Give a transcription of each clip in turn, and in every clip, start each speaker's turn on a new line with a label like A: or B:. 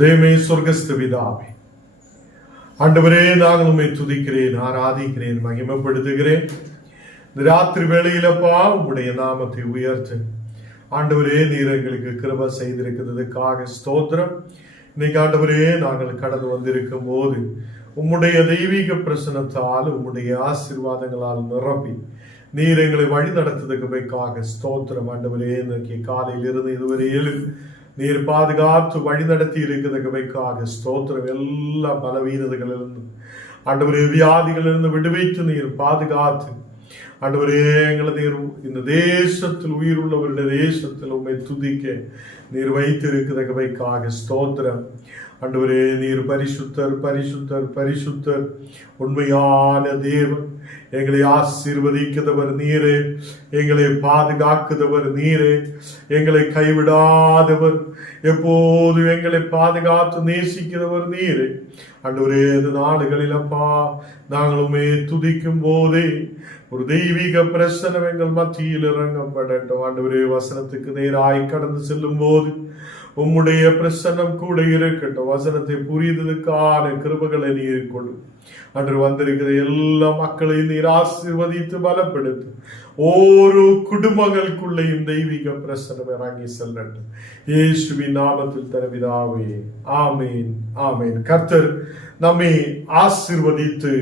A: தேமே சொர்க்கஸ்த பிதாவே ஆண்டவரே நாங்கள் உண்மை துதிக்கிறேன் ஆராதிக்கிறேன் மகிமைப்படுத்துகிறேன். இந்த ராத்திரி வேளையிலப்பா உம்முடைய நாமத்தை உயர்த்து. ஆண்டவரே நீர் எங்களுக்கு கிருப செய்திருக்கிறதுக்காக ஸ்தோத்திரம். இன்னைக்கு ஆண்டவரே நாங்கள் கடந்து வந்திருக்கும் போது உம்முடைய தெய்வீக பிரசனத்தால் உம்முடைய ஆசீர்வாதங்களால் நிரப்பி நீர் எங்களை வழி நடத்துவதற்காக ஸ்தோத்திரம். ஆண்டவரே இன்னைக்கு காலையில் இருந்து இதுவரையில் நீர் பாதுகாத்து வழிநடத்தி இருக்கிறதுக்காக ஸ்தோத்திரம். எல்லா பலவீனதுகளிலிருந்து ஆண்டவரே வியாதிகளிலிருந்து விடுவித்து நீர் பாதுகாத்து ஆண்டவரே எங்களை நீர் இந்த தேசத்தில் உயிர் உள்ளவருடைய தேசத்தில் உண்மை துதிக்க நீர் வைத்திருக்கிற கவைக்காக ஸ்தோத்திரம். ஆண்டவரே நீர் பரிசுத்தர் பரிசுத்தர் பரிசுத்தர். உண்மையான தேவன் எங்களை ஆசீர்வதிக்கிறவர் நீரே. எங்களை பாதுகாக்குதவர் நீரே. எங்களை கைவிடாதவர் எப்போது எங்களை பாதுகாத்து நேசிக்கிறவர் நீரே. அன்று ஒரே நாடுகளில் அப்பா நாங்களுமே துதிக்கும் போதே ஒரு தெய்வீக பிரசனம் எங்கள் மத்தியில் இறங்கப்படட்டும். ஆண்டவரே வசனத்துக்கு நேராய் கடந்து செல்லும் போது உம்முடைய பிரசன்னம் கூட இருக்கட்டும். வசனத்தை புரிதலுக்கான கிருபகளை நீர் கொள்ளும் அன்று வந்திருக்கிற எல்லா மக்களையும் நீர் ஆசிர்வதித்து பலப்படுத்தும் ஓரோ குடும்பங்களுக்குள்ளேயும் தெய்வீக பிரசனம் இறங்கி செல்லட்டும். இயேசுவின் நாமத்தில் தரவிதாவே ஆமேன் ஆமேன். கர்த்தர் நம்மை ஆசிர்வதித்து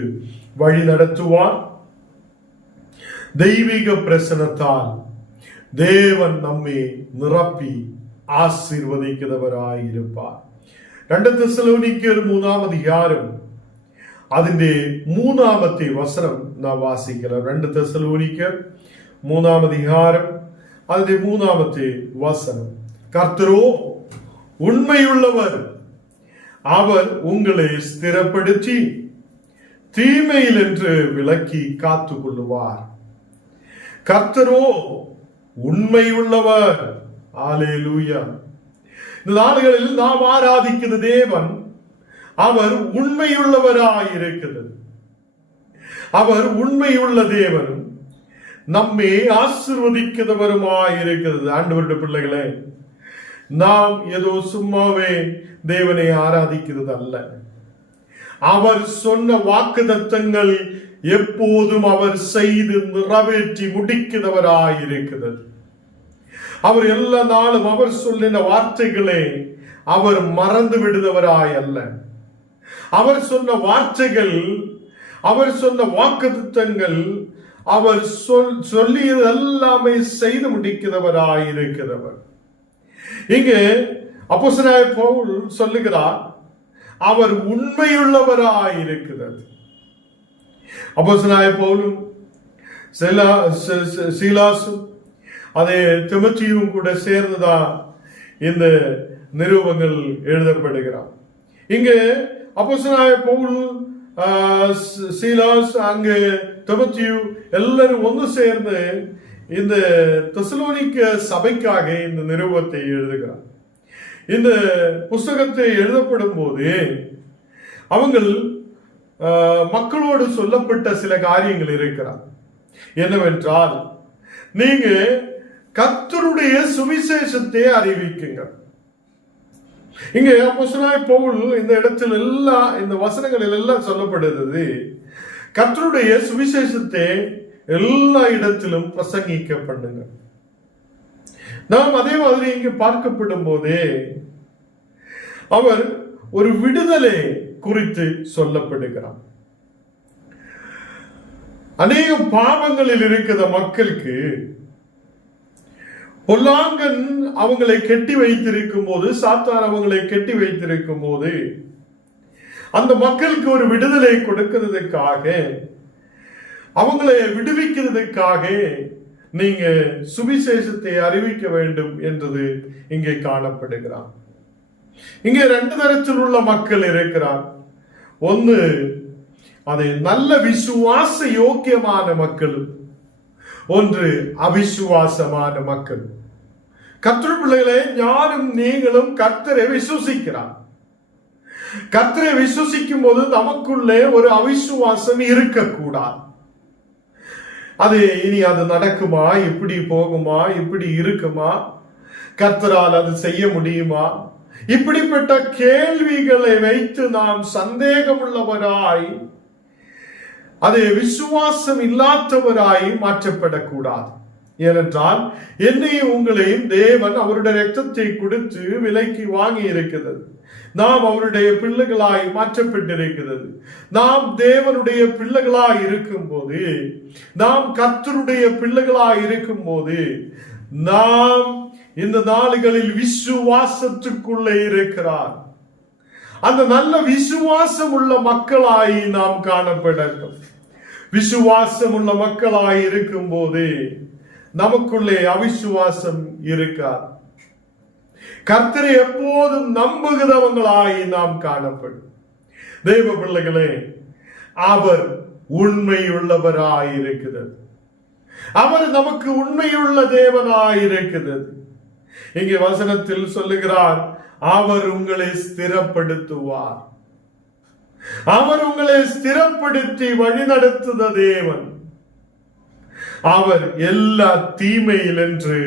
A: வழி நடத்துவார் தெய்வீக பிரசனத்தால் தேவன் நம்மை நிரப்பி ആശീർവദിക്കുന്നവരായിരിപ്പാർ രണ്ട് തെസലോനിക്കർ മൂന്നാം അധികാരം അതിന്റെ മൂന്നാമത്തെ വസനം നാം വാസിക്കണം രണ്ട് തെസലോനിക്കർ മൂന്നാം അധികാരം അതിന്റെ മൂന്നാമത്തെ വസനം കർത്തരോ ഉണ്മയുള്ളവർ അവർ ഉങ്ങളെ സ്ഥിരപ്പെടുത്തി தீமையில் என்று விளக்கி காத்துக்கொள்ளுவார் கர்த்தரோ உண்மையுள்ளவர். ஆலேலூயா இந்த நாடுகளில் நாம் ஆராதிக்கிற தேவன் அவர் உண்மையுள்ளவராய் இருக்கிறது அவர் உண்மையுள்ள தேவன் நம்மை ஆசிர்வதிக்கிறவருமாய் இருக்கிறது ஆண்டவருடைய பிள்ளைகளே நாம் ஏதோ சும்மாவே தேவனை ஆராதிக்கிறது அல்ல அவர் சொன்ன வாக்கு தத்தங்கள் எப்போதும் அவர் செய்து நிறைவேற்றி முடிக்கிறவராயிருக்கிறது. அவர் எல்லா நாளும் அவர் சொல்லின வார்த்தைகளை அவர் மறந்து விடுதவராய் அல்ல அவர் சொன்ன வார்த்தைகள் அவர் சொன்ன வாக்கு திட்டங்கள் அவர் சொல் சொல்லியது எல்லாமே செய்து முடிக்கிறவராய் இருக்கிறவர் இங்கு அப்போசனாய பவுல் சொல்லுகிறார் அவர் உண்மையுள்ளவராய் இருக்கிறது அப்போசனாய பவுலும் சீலாசும் அதே திமச்சியும் கூட சேர்ந்துதான் இந்த நிரூபங்கள் எழுதப்படுகிறார் இங்கு அப்போசனாய பவுல் சீலாஸ் அங்கு திமச்சியு எல்லாரும் ஒன்று சேர்ந்து இந்த தெசலோனிக்க சபைக்காக இந்த நிருபத்தை எழுதுகிறார் இந்த புஸ்தகத்தை எழுதப்படும் போது அவங்கள் மக்களோடு சொல்லப்பட்ட சில காரியங்கள் இருக்கிறார். என்னவென்றால் நீங்க கத்தருடைய சுவிசேஷத்தை அறிவிக்குங்க இங்க அப்போசனாய் பவுல் இந்த இடத்தில் எல்லாம் இந்த வசனங்களில் எல்லாம் சொல்லப்படுகிறது. கத்தருடைய சுவிசேஷத்தை எல்லா இடத்திலும் பிரசங்கிக்க பண்ணுங்க நாம் அதே மாதிரி இங்கு பார்க்கப்படும் போதே அவர் ஒரு விடுதலை குறித்து சொல்லப்படுகிறான். அநேக பாவங்களில் இருக்கிற மக்களுக்கு பொல்லாங்கன் அவங்களை கெட்டி வைத்திருக்கும் போது சாத்தான் அவங்களை கெட்டி வைத்திருக்கும் போது அந்த மக்களுக்கு ஒரு விடுதலை கொடுக்கிறதுக்காக அவங்களை விடுவிக்கிறதுக்காக நீங்க சுவிசேஷத்தை அறிவிக்க வேண்டும் என்றது இங்கே காணப்படுகிறான். இங்கே ரெண்டு தரத்தில் உள்ள மக்கள் இருக்கிறார். ஒன்று அது நல்ல விசுவாச யோக்கியமான மக்கள். ஒன்று அவிசுவாசமான மக்கள். கத்திர பிள்ளைகளே ஞானும் நீங்களும் கத்தரை விசுவசிக்கிறார். கத்தரை விசுவசிக்கும் போது நமக்குள்ளே ஒரு அவிசுவாசம் இருக்கக்கூடாது. அது இனி அது நடக்குமா? இப்படி போகுமா? இப்படி இருக்குமா? கத்தரால் அது செய்ய முடியுமா? இப்படிப்பட்ட கேள்விகளை வைத்து நாம் சந்தேகமுள்ளவராய் அது விசுவாசம் இல்லாதவராய் மாற்றப்படக்கூடாது. ஏனென்றால் என்னையும் உங்களையும் தேவன் அவருடைய ரத்தத்தை கொடுத்து விலைக்கு வாங்கி இருக்கிறது நாம் அவருடைய பிள்ளைகளாய் மாற்றப்பட்டிருக்கிறது. நாம் தேவனுடைய பிள்ளைகளாய் இருக்கும்போது நாம் கத்தருடைய பிள்ளைகளாய் இருக்கும்போது நாம் இந்த நாளுகளில் விசுவாசத்துக்குள்ளே இருக்கிறார். அந்த நல்ல விசுவாசம் உள்ள மக்களாய் நாம் காணப்படட்டும். விசுவாசம் உள்ள மக்களாய் இருக்கும் போதே நமக்குள்ளே அவிசுவாசம் இருக்கார் கர்த்தரை எப்போதும் நம்புகிறவங்களாய் நாம் காணப்படும். தெய்வ பிள்ளைகளே அவர் உண்மையுள்ளவராயிருக்கிறது அவர் நமக்கு உண்மையுள்ள தேவனாயிருக்கிறது இங்கே வசனத்தில் சொல்லுகிறார் அவர் உங்களை ஸ்திரப்படுத்துவார். அவர் உங்களை ஸ்திரப்படுத்தி வழிநடத்துத தேவன். அவர் எல்லா தீமையில் என்று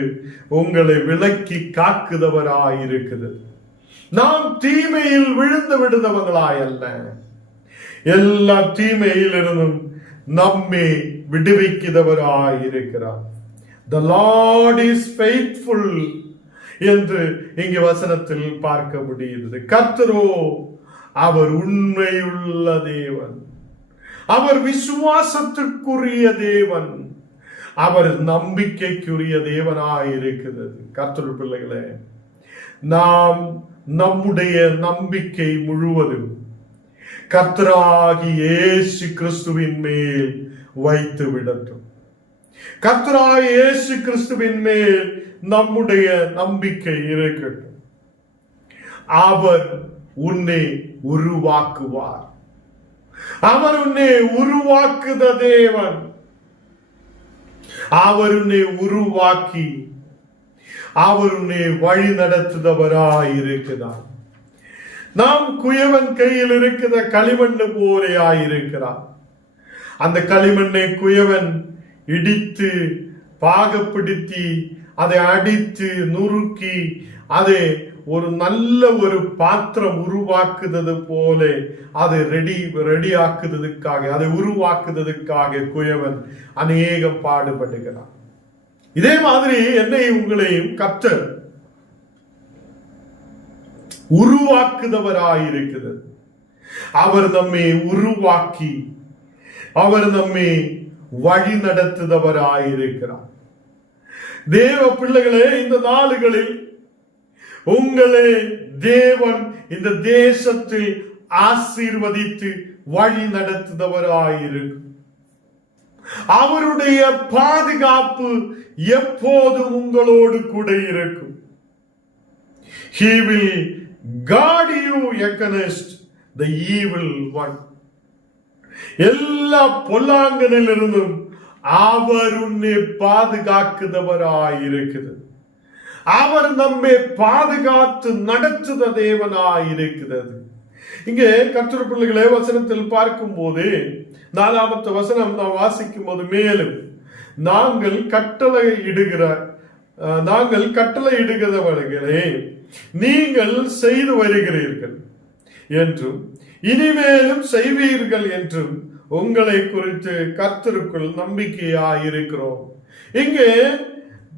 A: உங்களை விளக்கி காக்குதவராயிருக்கிறது. நாம் தீமையில் விழுந்து விடுதவங்களாய் அல்ல எல்லா தீமையிலிருந்தும் நம்மை விடுவிக்கிறவராயிருக்கிறார். த Lord is faithful. என்று இங்கு வசனத்தில் பார்க்க முடிகிறது. கர்த்தரோ அவர் உண்மையுள்ள தேவன். அவர் விசுவாசத்திற்குரிய தேவன். அவர் நம்பிக்கைக்குரிய தேவனாய் இருக்கிறது. கர்த்தர் பிள்ளைகளே நாம் நம்முடைய நம்பிக்கை முழுவதும் கர்த்தராகி இயேசு கிறிஸ்துவின் மேல் வைத்து விடட்டும். கர்த்தராய் இயேசு கிறிஸ்துவின் மேல் நம்முடைய நம்பிக்கை இருக்கட்டும். அவர் உன்னை உருவாக்குவார். அவர் உன்னை உருவாக்குத தேவன். அவர் உன்னை உருவாக்கி அவர் உன்னை வழி நடத்துதவராய் இருக்கிறார். நாம் குயவன் கையில் இருக்கிற களிமண்ணு போரையாய் இருக்கிறார். அந்த களிமண்ணை குயவன் இடித்து பாகப்படுத்தி அதை அடித்து நுறுக்கி அதை ஒரு நல்ல ஒரு பாத்திரம் உருவாக்குறது போல அதை ரெடி ரெடி ஆக்குறதுக்காக அதை உருவாக்குறதுக்காக குயவன் அநேகம் பாடுபடுகிறான். இதே மாதிரி என்னை உங்களையும் கத்தர் உருவாக்குதவராயிருக்கிறது. அவர் நம்மை உருவாக்கி அவர் நம்மை வழி நடத்துதவராயிருக்கிறார் தேவ பிள்ளைகளே இந்த நாளுகளில் உங்களே தேவன் இந்த தேசத்தில் ஆசீர்வதித்து வழி நடத்துதவராயிருக்கும் அவருடைய பாதுகாப்பு எப்போதும் உங்களோடு கூட இருக்கும் He will guard you against the evil one. எல்லா பொல்லாங்கனிலிருந்தும் அவர் உன்னை பாதுகாக்குதவராயிருக்கிறது அவர் நம்மை பாதுகாத்து நடத்துத தேவனாயிருக்கிறது இங்கே கற்றுர பிள்ளைகளே வசனத்தில் பார்க்கும்போது நாலாமத்த வசனம் நாம் வாசிக்கும் போது மேலும் நாங்கள் கட்டளை இடுகிற நாங்கள் கட்டளை இடுகிறவர்களே நீங்கள் செய்து வருகிறீர்கள் என்றும் இனிமேலும் செய்வீர்கள் என்றும் உங்களை குறித்து கர்த்தருக்குள் நம்பிக்கையாயிருக்கிறோம். இங்கே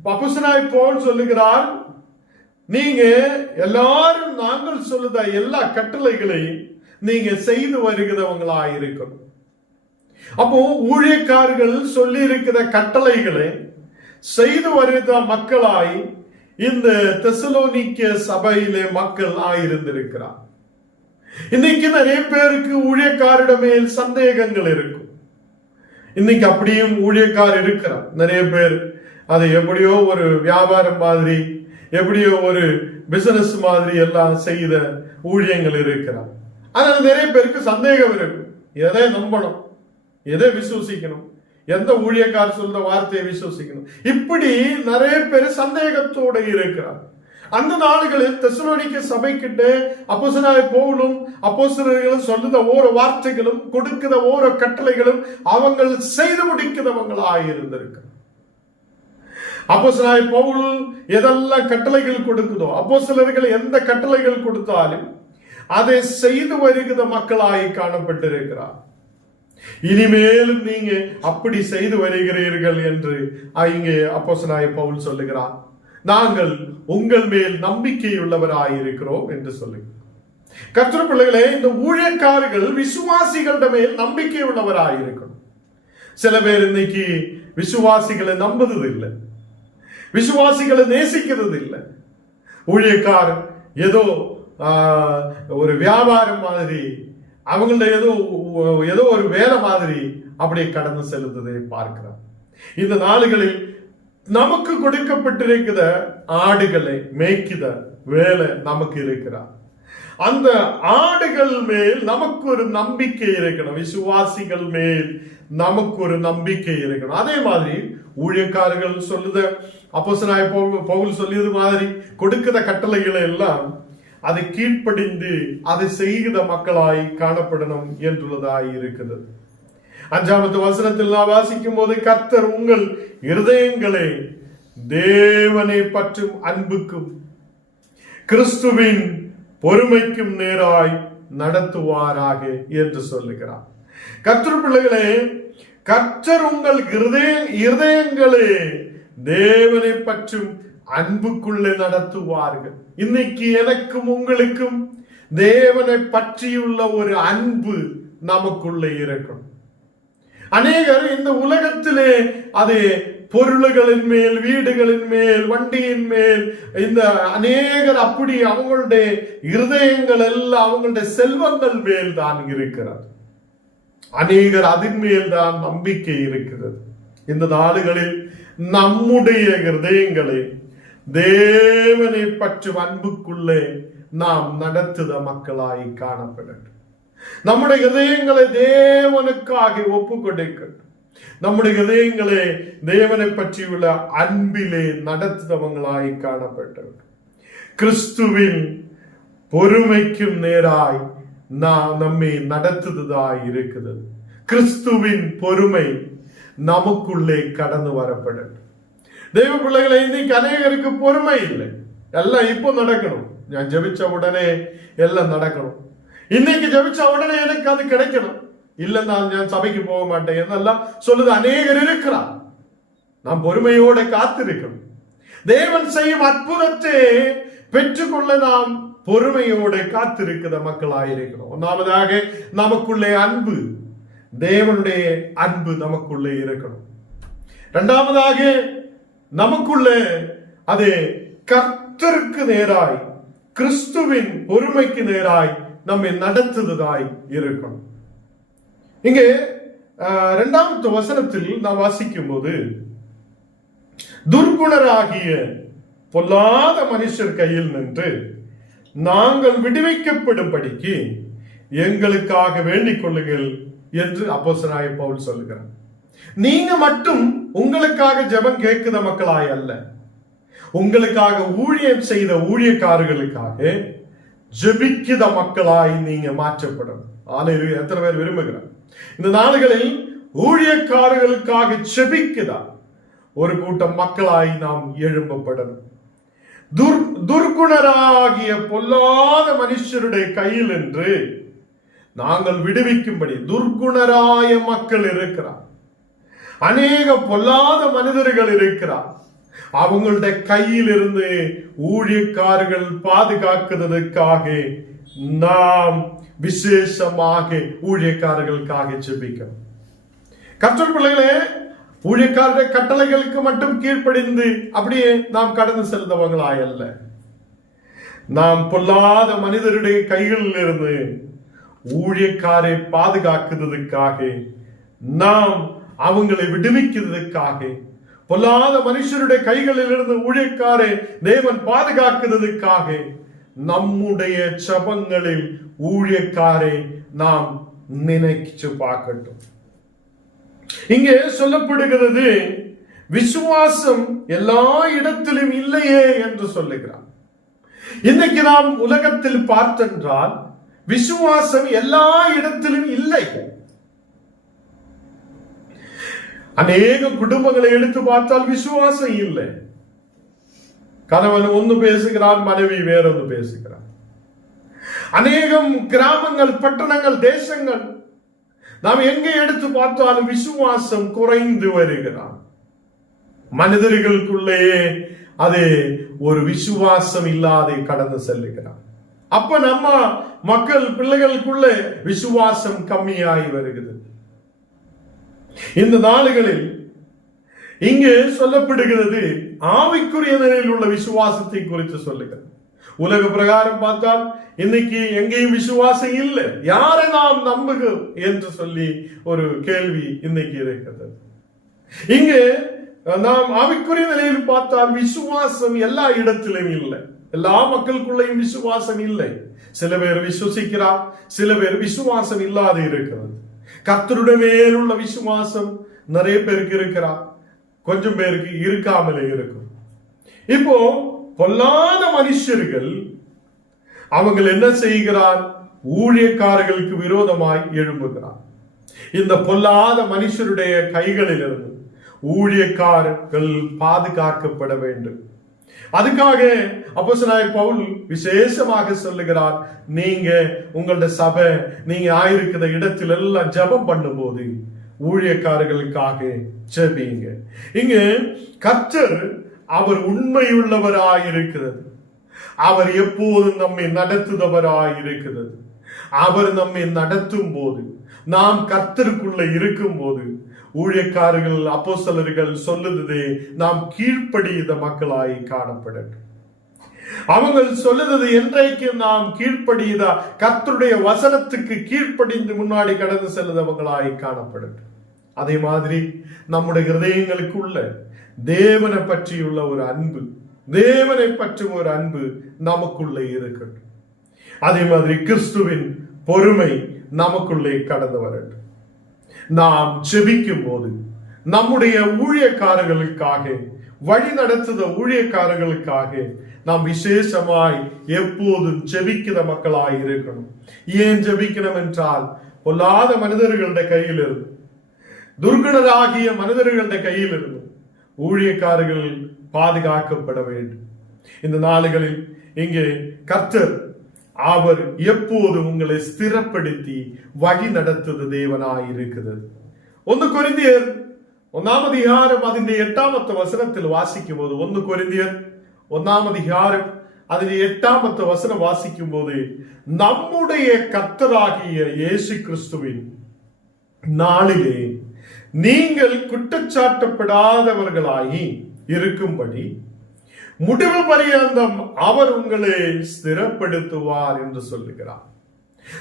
A: பப்புசனாய் போல் சொல்லுகிறார் நீங்க எல்லாரும் நாங்கள் சொல்லுத எல்லா கட்டளைகளையும் நீங்க செய்து வருகிறவங்களாயிருக்கணும். அப்போ ஊழியக்காரர்கள் சொல்லி இருக்கிற கட்டளைகளை செய்து வருகிற மக்களாய் இந்த தெசலோனிக்க சபையிலே மக்கள் ஆயிருந்திருக்கிறார். இன்னைக்கு நிறைய பேருக்கு ஊழியக்காரிட மேல் சந்தேகங்கள் இருக்கும். இன்னைக்கு அப்படியும் ஊழியக்கார் இருக்கிறார். நிறைய பேர் அது எப்படியோ ஒரு வியாபாரம் மாதிரி எப்படியோ ஒரு பிசினஸ் மாதிரி எல்லாம் செய்த ஊழியங்கள் இருக்கிறார். அதனால நிறைய பேருக்கு சந்தேகம் இருக்கும். எதை நம்பணும்? எதை விசுவசிக்கணும்? எந்த ஊழியக்கார் சொல்ற வார்த்தையை விசுவசிக்கணும்? இப்படி நிறைய பேர் சந்தேகத்தோட இருக்கிறார். அந்த நாடுகளில் தெசலோனிக்க சபைக்கிட்ட அப்போசனாய பவுலும் அப்போசனர்களும் சொல்லுத ஓர வார்த்தைகளும் கொடுக்கிற ஓர கட்டளைகளும் அவங்கள் செய்து முடிக்கிறவங்களாய் இருந்திருக்கிறார் அப்போஸ்தலனாய பவுல் எதெல்லாம் கட்டளைகள் கொடுக்குதோ அப்போ சிலர்கள் எந்த கட்டளைகள் கொடுத்தாலும் அதை செய்து வருகிற மக்களாய் காணப்பட்டிருக்கிறார். இனிமேலும் நீங்க அப்படி செய்து வருகிறீர்கள் என்று இங்கே அப்போஸ்தலனாய பவுல் சொல்லுகிறார். நாங்கள் உங்கள் மேல் நம்பிக்கையுள்ளவராயிருக்கிறோம் என்று சொல்லுகிறார் கற்ற பிள்ளைகளே இந்த ஊழியக்காரர்கள் விசுவாசிகளிட மேல் நம்பிக்கை சில பேர் இன்னைக்கு விசுவாசிகளை நம்புறது இல்லை விசுவாசிகளை நேசிக்கிறது இல்லை ஊழியக்கார் ஏதோ ஒரு வியாபாரம் மாதிரி அவங்கள ஏதோ ஏதோ ஒரு வேலை மாதிரி அப்படியே கடந்து செலுத்ததை பார்க்கிறார். இந்த நாளுகளில் நமக்கு கொடுக்கப்பட்டிருக்கிற ஆடுகளை மேய்க்கிற வேலை நமக்கு இருக்கிறார் அந்த ஆடுகள் மேல் நமக்கு ஒரு நம்பிக்கை இருக்கணும். விசுவாசிகள் மேல் நமக்கு ஒரு நம்பிக்கை இருக்கணும். அதே மாதிரி ஊழியக்காரர்கள் சொல்லுத அப்போஸ்தலனாய பவுல் பவுல் சொல்லியது மாதிரி கொடுக்கிற கட்டளைகளை எல்லாம் அதை கீழ்ப்படிந்து அதை செய்கிற மக்களாய் காணப்படணும் என்றுள்ளதாய் இருக்கிறது. அஞ்சாமத்து வசனத்தில் நான் வாசிக்கும் போது கர்த்தர் உங்கள் இருதயங்களை தேவனை பற்றும் அன்புக்கும் கிறிஸ்துவின் பொறுமைக்கும் நேராய் நடத்துவாராக என்று சொல்லுகிறார். கற்று பிள்ளைகளே கற்றர் உங்கள் இருதய இருதயங்களே தேவனை பற்றும் அன்புக்குள்ளே நடத்துவார்கள். இன்னைக்கு எனக்கும் உங்களுக்கும் தேவனை பற்றியுள்ள ஒரு அன்பு நமக்குள்ளே இருக்கணும். அநேகர் இந்த உலகத்திலே அது பொருள்களின் மேல் வீடுகளின் மேல் வண்டியின் மேல் இந்த அநேகர் அப்படி அவங்களுடைய இருதயங்கள் எல்லாம் அவங்களுடைய செல்வங்கள் மேல் தான் இருக்கிறது. அநேகர் அதன் மேல் தான் நம்பிக்கை இருக்கிறது. இந்த நாடுகளில் நம்முடைய இருதயங்களை தேவனை பற்றும் அன்புக்குள்ளே நாம் நடத்துத மக்களாய் காணப்படட்டும். நம்முடைய இதயங்களை தேவனுக்காக ஒப்பு கொடுக்கட்டும் நம்முடைய இதயங்களை தேவனை பற்றியுள்ள அன்பிலே நடத்துதவங்களாய் காணப்பட்டவர் கிறிஸ்துவின் பொறுமைக்கும் நேராய் நாம் நம்மை நடத்துவதாய் இருக்குது கிறிஸ்துவின் பொறுமை நமக்குள்ளே கடந்து வரப்படட்டும் தெய்வ பிள்ளைகளை இன்னைக்கு அநேகருக்கு பொறுமை இல்லை எல்லாம் இப்போ நடக்கணும் நான் ஜெபிச்ச உடனே எல்லாம் நடக்கணும் இன்னைக்கு ஜபிச்ச உடனே எனக்கு அது கிடைக்கணும். இல்ல நான் நான் சபைக்கு போக மாட்டேன் என்னெல்லாம் சொல்லுது. அநேகர் இருக்கிறார். நாம் பொறுமையோட காத்திருக்கணும் தேவன் செய்யும் அற்புதத்தை பெற்றுக்கொள்ள நாம் பொறுமையோட காத்திருக்கிற மக்களாயிருக்கிறோம் ஒன்றாவதாக நமக்குள்ளே அன்பு. தேவனுடைய அன்பு நமக்குள்ளே இருக்கணும். இரண்டாவதாக நமக்குள்ளே அது கர்த்தருக்கு நேராய் கிறிஸ்துவின் பொறுமைக்கு நேராய் நம்மை நடத்துவதாய் இருக்கணும். இங்கே இரண்டாவது வசனத்தில் நாம் வாசிக்கும் போது துர்குணராகிய பொல்லாத மனுஷர் கையில் நின்று நாங்கள் விடுவிக்கப்படும்படிக்கு எங்களுக்காக வேண்டிக் கொள்ளுங்கள் என்று அப்போசனாய பவுல் சொல்லுகிறார். நீங்க மட்டும் உங்களுக்காக ஜெபம் கேட்கிற மக்களாய் அல்ல. உங்களுக்காக ஊழியம் செய்த ஊழியக்காரர்களுக்காக ஜெபிக்கிற மக்களாய் நீங்க மாற்றப்படணும். ஆலையில் எத்தனை பேர் விரும்புகிறார்? இந்த நாடுகளில் ஊழியக்காரர்களுக்காக ஜெபிக்குதா ஒரு கூட்டம் மக்களாய் நாம் எழும்பப்படணும். துர் துர்குணராகிய பொல்லாத மனுஷருடைய கையில் என்று நாங்கள் விடுவிக்கும்படி துர்குணராய மக்கள் இருக்கிறார். அநேக பொல்லாத மனிதர்கள் இருக்கிறார். அவங்களுடைய கையில் இருந்து ஊழியக்காரர்கள் பாதுகாக்கிறதுக்காக நாம் விசேஷமாக ஊழியக்காரர்களுக்காக ஜெபிக்கணும் கற்றல் பிள்ளைகளே ஊழியக்காரருடைய கட்டளைகளுக்கு மட்டும் கீழ்ப்படிந்து அப்படியே நாம் கடந்து செல்ந்தவங்களாய் அல்ல. நாம் பொல்லாத மனிதருடைய கைகளில் இருந்து ஊழியக்காரை பாதுகாக்கிறதுக்காக நாம் அவங்களை விடுவிக்கிறதுக்காக பொல்லாத மனுஷருடைய கைகளில் இருந்து ஊழியக்காரை தேவன் பாதுகாக்கிறதுக்காக நம்முடைய சபங்களில் ஊழியக்காரை நாம் நினைச்சு பார்க்கட்டும். இங்கே சொல்லப்படுகிறது விசுவாசம் எல்லா இடத்திலும் இல்லையே என்று சொல்லுகிறார். இன்னைக்கு நாம் உலகத்தில் பார்த்தென்றால் விசுவாசம் எல்லா இடத்திலும் இல்லை. அநேக குடும்பங்களை எடுத்து பார்த்தால் விசுவாசம் இல்லை. கணவன் ஒன்று பேசுகிறான் மனைவி வேறொன்று பேசுகிறான் அநேகம் கிராமங்கள் பட்டணங்கள் தேசங்கள் நாம் எங்கே எடுத்து பார்த்தாலும் விசுவாசம் குறைந்து வருகிறான் மனிதர்களுக்குள்ளேயே அது ஒரு விசுவாசம் இல்லாத கடந்து செல்லுகிறான் அப்ப நம்ம மக்கள் பிள்ளைகளுக்குள்ள விசுவாசம் கம்மியாகி வருகிறது. இந்த நாடுகளில் இங்கு சொல்லப்படுகிறது ஆவிக்குரிய நிலையில் உள்ள விசுவாசத்தை குறித்து சொல்லுகிறது. உலக பிரகாரம் பார்த்தால் இன்னைக்கு எங்கேயும் விசுவாசம் இல்லை. யாரை நாம் நம்புகிறோம் என்று சொல்லி ஒரு கேள்வி இன்னைக்கு இருக்கிறது. இங்கு நாம் ஆவிக்குரிய நிலையில் பார்த்தால் விசுவாசம் எல்லா இடத்திலும் இல்லை. எல்லா மக்களுக்குள்ளேயும் விசுவாசம் இல்லை. சில பேர் விசுவசிக்கிறார் சில பேர் விசுவாசம் இல்லாது இருக்கிறது. கர்த்தருடைய மேலுள்ள விசுவாசம் நிறைய பேருக்கு இருக்கிறா. கொஞ்சம் பேருக்கு இருக்காமலே இருக்கும். இப்போ பொல்லாத மனுஷர்கள் அவங்கள் என்ன செய்கிறார்? ஊழியக்காரர்களுக்கு விரோதமாய் எழும்புகிறார். இந்த பொல்லாத மனுஷருடைய கைகளிலிருந்து ஊழியக்காரர்கள் பாதுகாக்கப்பட வேண்டும். அதுக்காக அப்போஸ்தலனாகிய பவுல் விசேஷமாக சொல்லுகிறார் நீங்க உங்களோட சபை நீங்க ஆயிருக்கிற இடத்துல எல்லாம் ஜெபம் பண்ணும்போது ஊழியக்காரர்களுக்காக ஜெபிங்க. இங்க கர்த்தர் அவர் உண்மையுள்ளவராயிருக்கிறது. அவர் எப்போதும் நம்மை நடத்துபவராயிருக்கிறது அவர் நம்மை நடத்தும் போது நாம் கர்த்தருக்குள்ள இருக்கும் போது ஊழியக்காரர்கள் அப்போஸ்தலர்கள் சொல்லுது நாம் கீழ்ப்படியுத மக்களாய் காணப்படட்டும். அவங்கள் சொல்லுது என்றைக்கு நாம் கீழ்ப்படியுதா கர்த்தருடைய வசனத்துக்கு கீழ்ப்படிந்து முன்னாடி கடந்து செல்லுதவங்களாய் காணப்படட்டும். அதே மாதிரி நம்முடைய ஹிருதயங்களுக்குள்ள தேவனை பற்றியுள்ள ஒரு அன்பு தேவனை பற்றும் ஒரு அன்பு நமக்குள்ளே இருக்கட்டும். அதே மாதிரி கிறிஸ்துவின் பொறுமை நமக்குள்ளே கடந்து வரட்டும். நாம் ஜெபிக்கும் போது நம்முடைய ஊழியக்காரர்களுக்காக வழி நடத்துத ஊழியக்காரர்களுக்காக நாம் விசேஷமாய் எப்போதும் ஜெபிக்கிற மக்களாய் இருக்கணும். ஏன் ஜெபிக்கணும் என்றால் பொல்லாத மனிதர்களுடைய கையில் இருந்து துர்குணராகிய மனிதர்களுடைய கையில் இருந்து ஊழியக்காரர்கள் பாதுகாக்கப்பட வேண்டும். இந்த நாளுகளில் இங்கே கர்த்தர் அவர் எப்போதும் உங்களை ஸ்திரப்படுத்தி வழி நடத்துது தேவனாய் இருக்கிறது ഒന്ന് കൊരിന്തിയർ ഒന്നാം അധികാരം അതിന്റെ എട്ടാമത്തെ വസനത്തിൽ വാസിക്കുമ്പോൾ ഒന്ന് കൊരിന്തിയർ ഒന്നാം അധികാരം അതിന്റെ എട്ടാമത്തെ വസനം വാസിക്കുമ്പോൾ നമ്മുടെ കത്തറാകിയ യേശു ക്രിസ്തുവിൻ நாளிலே நீங்கள் குற்றச்சாட்டப்படாதவர்களாகி இருக்கும்படி முடிவு பரியந்தம் அவர் உங்களை ஸ்திரப்படுத்துவார் என்று சொல்லுகிறார்.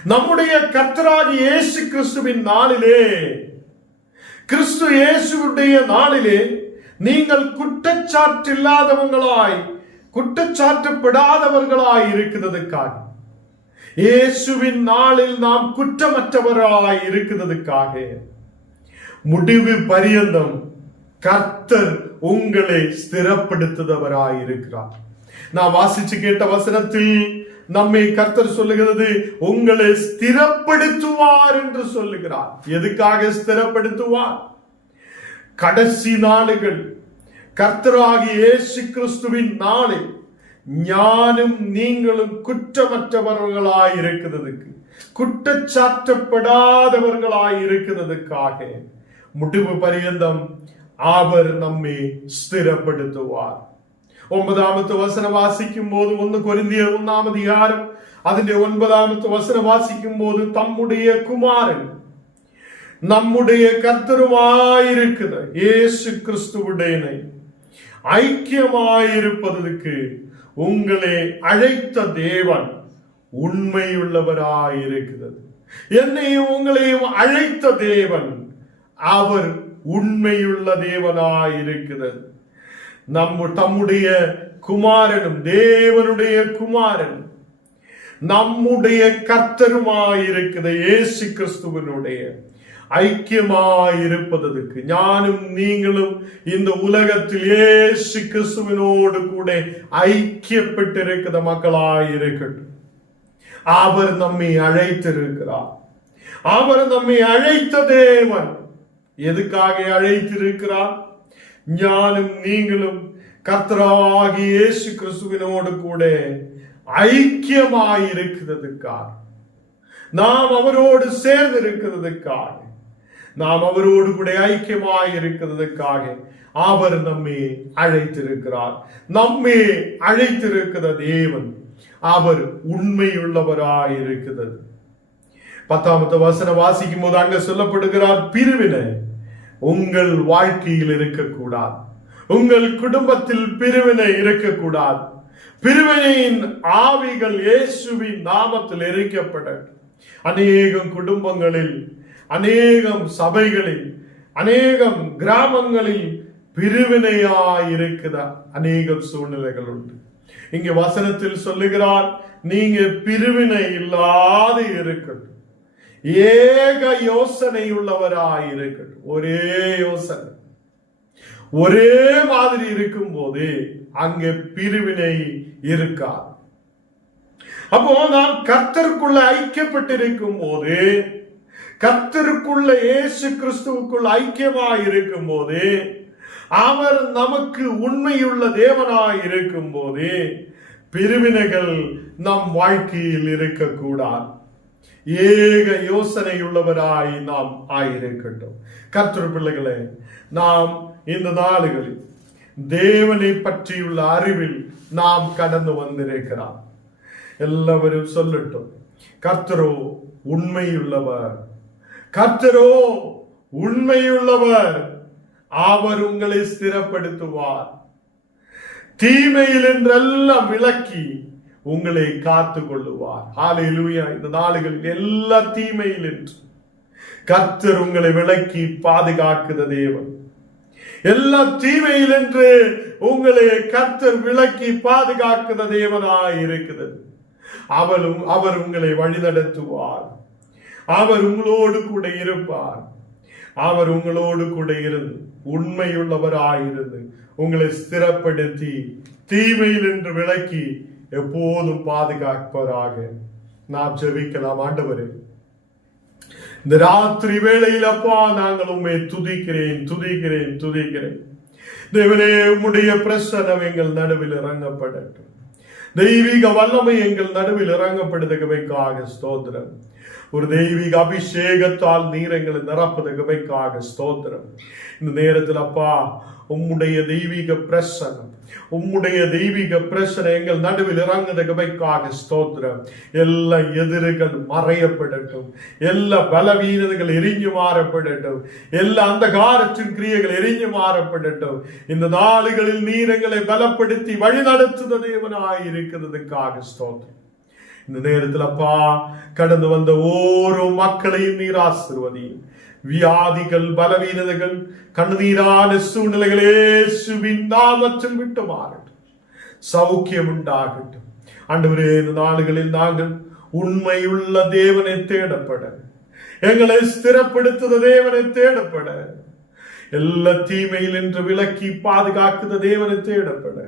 A: நம்முடைய கர்த்தராகி இயேசு கிறிஸ்துவின் நாளிலே கிறிஸ்து இயேசுடைய நாளிலே நீங்கள் குற்றச்சாட்டில்லாதவங்களாய் குற்றச்சாட்டப்படாதவர்களாய் இருக்கிறதுக்காக இயேசுவின் நாளில் நாம் குற்றமற்றவர்களாய் இருக்கிறதுக்காக முடிவு பரியந்தம் கர்த்தர் உங்களை ஸ்திரப்படுத்துதவராய் இருக்கிறார் நான் வாசிச்சு கேட்ட வசனத்தில் நம்மை கர்த்தர் சொல்லுகிறது உங்களை ஸ்திரப்படுத்துவார் என்று சொல்லுகிறார். எதுக்காக ஸ்திரப்படுத்துவார்? கடைசி நாளுகள் கர்த்தராகி இயேசு கிறிஸ்துவின் நாளை ஞானும் நீங்களும் குற்றமற்றவர்களாய் இருக்கிறதுக்கு குற்றச்சாட்டப்படாதவர்களாய் இருக்கிறதுக்காக முடிவு பரியந்தம் அவர் நம்மை സ്ഥിരപ്പെടുത്തുവാർ ഒമ്പതാമത്തെ വസനം വാസിക്കുമ്പോൾ ഒന്ന് കൊരിന്തിയ ഒന്നാം അധികാരം അതിന്റെ ഒൻപതാമത്തെ വസനം വാസിക്കുമ്പോൾ തമ്മുടേ കുമാരൻ നമ്മുടെ കർത്തരുമായിരിക്കുന്ന യേശു ക്രിസ്തുവിടേനെ ഐക്യമായിരിപ്പതിലേക്ക് உங்களை அழைத்த தேவன் உண்மையுள்ளவராயிருக்கிறது என்னையும் உங்களையும் அழைத்த தேவன் அவர் உண்மையுள்ள தேவனாய் இருக்கிறது நம்ம தம்முடைய குமாரனும் தேவனுடைய குமாரன் நம்முடைய கர்த்தருமாயிருக்கிற இயேசு கிறிஸ்துவனுடைய ஐக்கியமாயிருப்பதற்கு ஞானும் நீங்களும் இந்த உலகத்தில் இயேசு கிறிஸ்துவனோடு கூட ஐக்கியப்பட்டிருக்கிற மக்களாயிருக்கட்டும். அவர் நம்மை அழைத்திருக்கிறார். அவர் நம்மை அழைத்த தேவன். எதுக்காக அழைத்திருக்கிறார்? ஞானும் நீங்களும் கர்த்தராகி இயேசு கிறிஸ்துவினோடு கூட ஐக்கியமாயிருக்கிறதுக்காக. நாம் அவரோடு சேர்ந்து இருக்கிறதுக்காக நாம் அவரோடு கூட ஐக்கியமாய் இருக்கிறதுக்காக அவர் நம்மை அழைத்திருக்கிறார். நம்மை அழைத்திருக்கிற தேவன் அவர் உண்மையுள்ளவராய் இருக்கிறது பத்தாமத்து வசனம் வாசிக்கும் போது அங்க சொல்லப்படுகிறார் பிரிவினை உங்கள் வாழ்க்கையில் இருக்கக்கூடாது. உங்கள் குடும்பத்தில் பிரிவினை இருக்கக்கூடாது. பிரிவினையின் ஆவிகள் இயேசுவின் நாமத்தில் எரிக்கப்பட அநேகம் குடும்பங்களில் அநேகம் சபைகளில் அநேகம் கிராமங்களில் பிரிவினையாயிருக்கிற அநேகம் சூழ்நிலைகள் உண்டு. இங்கே வசனத்தில் சொல்லுகிறார் நீங்க பிரிவினை இல்லாது இருக்கணும் ஏக யோசனை உள்ளவராய் இருக்கட்டும் ஒரே யோசனை. ஒரே மாதிரி இருக்கும் போது அங்கே பிரிவினை இருக்காது. அப்போ நாம் கர்த்தருக்குள்ள ஐக்கியப்பட்டிருக்கும் போது கர்த்தருக்குள்ள இயேசு கிறிஸ்துவுக்குள் ஐக்கியமாய் இருக்கும் போது அவர் நமக்கு உண்மையுள்ள தேவனாய் இருக்கும் போது பிரிவினைகள் நம் வாழ்க்கையில் இருக்கக்கூடாது. ஏக யோசனையுள்ளவராய் நாம் ஆயிருக்கட்டும் கர்த்தர் பிள்ளைகளே நாம் இந்த நாடுகளில் தேவனை பற்றியுள்ள அறிவில் நாம் கடந்து வந்திருக்கிறோம் எல்லாவரும் சொல்லட்டும் கர்த்தரோ உண்மையுள்ளவர். கர்த்தரோ உண்மையுள்ளவர். அவர் உங்களை ஸ்திரப்படுத்துவார். தீமையில் என்றெல்லாம் விளக்கி உங்களை காத்து கொள்ளுவார் ஹalleluya இந்த நாளுகளில் எல்லா தீமையில் என்று கர்த்தர் உங்களை விளக்கி பாதுகாக்குத தேவன். எல்லா தீமையில் என்று உங்களை கர்த்தர் விளக்கி பாதுகாக்குத தேவனாய் இருக்கிறது. அவளும் அவர் உங்களை வழிநடத்துவார். அவர் உங்களோடு கூட இருப்பார். அவர் உங்களோடு கூட இருந்து உண்மையுள்ளவராயிருந்து உங்களை ஸ்திரப்படுத்தி தீமையில் என்று விளக்கி எப்போதும் பாதுகாப்பவராக நாம் ஜெபிக்கலாம் ஆண்டவரே. இந்த ராத்திரி வேளையில் அப்பா நாங்கள் உண்மை துதிக்கிறேன் துதிக்கிறேன் துதிக்கிறேன். தேவனே உம்முடைய பிரசனம் எங்கள் நடுவில் இறங்கப்படட்டும். தெய்வீக வல்லமை எங்கள் நடுவில் இறங்கப்படுதகவைக்காக ஸ்தோத்திரம். ஒரு தெய்வீக அபிஷேகத்தால் நீர் எங்களை நிரப்புதகவைக்காக ஸ்தோத்திரம். இந்த நேரத்தில் அப்பா உம்முடைய தெய்வீக பிரசனம் உம்முடைய தெய்வீக பிரச்சனை எங்கள் நடுவில் இறங்குதகவைக்காக ஸ்தோத்திரம். எல்லா எதிர்கள் மறையப்படட்டும் எல்லா பலவீனங்கள் எரிஞ்சு மாறப்படட்டும் எல்லா அந்தகாரத்தின் கிரியைகள் எரிஞ்சு மாறப்படட்டும். இந்த நாளுகளில் நீர் எங்களை பலப்படுத்தி வழிநடத்துத தேவனாய் இருக்கிறதுக்காக ஸ்தோத்திரம். இந்த நேரத்தில் அப்பா கடந்து வந்த ஓரோ மக்களையும் நீர் ஆசிர்வதியும். வியாதிகள் பலவீனதைகள் கண்ணீரான சூழ்நிலைகளே சுவின் விட்டு மாறட்டும். சௌக்கியம் உண்டாகட்டும் அன்றுவரே இந்த நாடுகளில் நாங்கள் உண்மையுள்ள தேவனை தேடப்பட எங்களை ஸ்திரப்படுத்துத தேவனை தேடப்பட எல்லா தீமையில் என்று விலக்கி பாதுகாக்குத தேவனை தேடப்பட.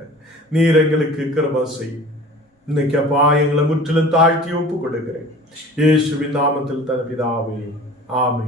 A: நீர் எங்களுக்கு கிருபா செய்யும். இன்னைக்கு அப்பா எங்களை முற்றிலும் தாழ்த்தி ஒப்பு கொடுக்கிறேன் இயேசுவின் நாமத்தில் தன் பிதாவே ஆமே